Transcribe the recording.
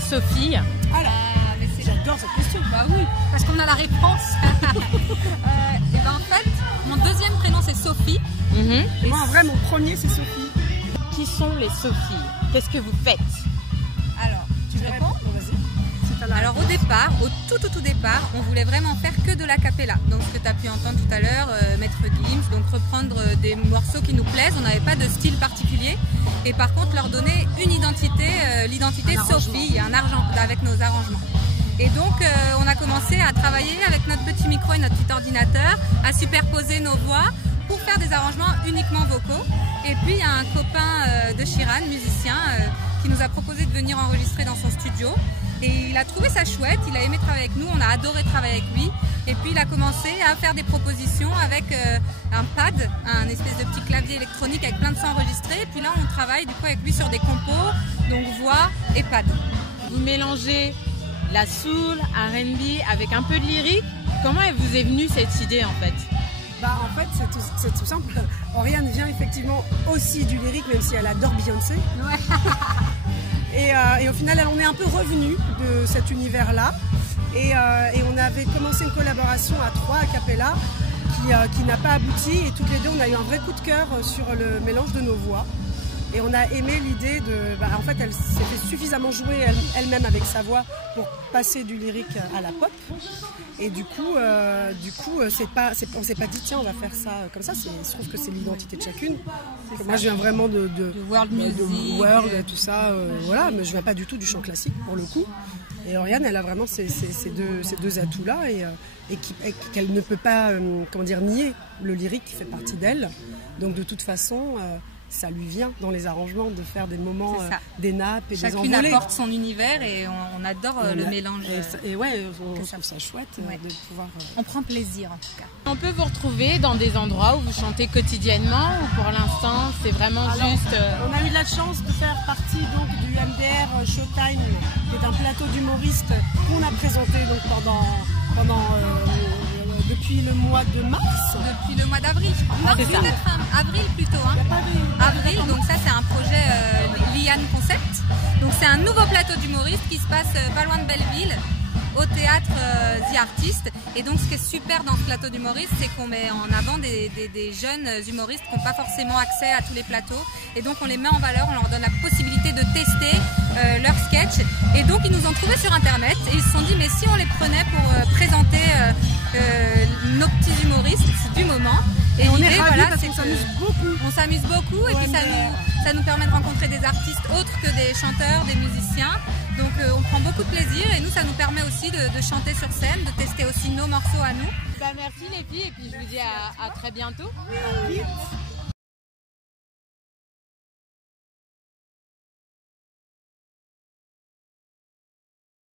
les Sophie? J'adore cette question. Bah oui, parce qu'on a la réponse. Et ben en fait, mon deuxième prénom c'est Sophie. Et moi en vrai mon premier c'est Sophie. Qui sont les Sophies? Qu'est-ce que vous faites? Alors, tu réponds? Bon, vas-y. Alors au départ, au tout départ, on voulait vraiment faire que de l'acapella. Donc ce que tu as pu entendre tout à l'heure, Maître Gims, donc reprendre des morceaux qui nous plaisent. On n'avait pas de style particulier. Et par contre leur donner une identité, l'identité Sophie, avec nos arrangements. Et donc on a commencé à travailler avec notre petit micro et notre petit ordinateur, à superposer nos voix pour faire des arrangements uniquement vocaux. Et puis il y a un copain de Chiran, musicien, qui nous a proposé de venir enregistrer dans son studio. Et il a trouvé ça chouette, il a aimé travailler avec nous, on a adoré travailler avec lui. Et puis il a commencé à faire des propositions avec un pad, un espèce de petit clavier électronique avec plein de sons enregistrés. Et puis là on travaille du coup avec lui sur des compos, donc voix et pad. Vous mélangez la soul, R&B avec un peu de lyrique. Comment vous est venue cette idée en fait? Bah en fait c'est tout simple. Oriane vient effectivement aussi du lyrique, même si elle adore Beyoncé. Et au final on est un peu revenu de cet univers là. Et on avait commencé une collaboration à 3 a cappella qui n'a pas abouti. Et toutes les deux on a eu un vrai coup de cœur sur le mélange de nos voix. Et on a aimé l'idée de... en fait, elle s'est fait suffisamment jouer elle-même avec sa voix pour passer du lyrique à la pop. Et du coup on s'est pas dit tiens, on va faire ça comme ça. Je trouve que c'est l'identité de chacune. Moi, je viens vraiment de world music, world, tout ça. Voilà, mais je viens pas du tout du chant classique pour le coup. Et Oriane, elle a vraiment ces deux atouts-là et qu'elle ne peut pas nier. Le lyrique qui fait partie d'elle. Donc de toute façon... ça lui vient dans les arrangements de faire des moments, des nappes et chacune des envolées. Chacune apporte son univers et on adore le mélange. Et ouais, on trouve ça chouette de pouvoir... On prend plaisir en tout cas. On peut vous retrouver dans des endroits où vous chantez quotidiennement ou pour l'instant c'est vraiment juste... On a eu de la chance de faire partie donc, du MDR Showtime, qui est un plateau d'humoristes qu'on a présenté donc, pendant depuis le mois de mars. Depuis le mois d'avril, je crois. Peut-être avril plutôt. Avril, donc ça c'est un projet Liane Concept. Donc c'est un nouveau plateau d'humoristes qui se passe pas loin de Belleville, au théâtre The Artist. Et donc ce qui est super dans ce plateau d'humoristes, c'est qu'on met en avant des jeunes humoristes qui n'ont pas forcément accès à tous les plateaux. Et donc on les met en valeur, on leur donne la possibilité de tester leurs sketchs. Et donc ils nous ont trouvés sur internet et ils se sont dit mais si on les prenait pour présenter nos petits humoristes du moment. Et on est ravis parce qu'on s'amuse beaucoup. On s'amuse beaucoup et puis ça nous permet de rencontrer des artistes autres que des chanteurs, des musiciens. Donc on prend beaucoup de plaisir et nous ça nous permet aussi de chanter sur scène, de tester aussi nos morceaux à nous. Merci les filles et puis je vous dis à très bientôt. À vite.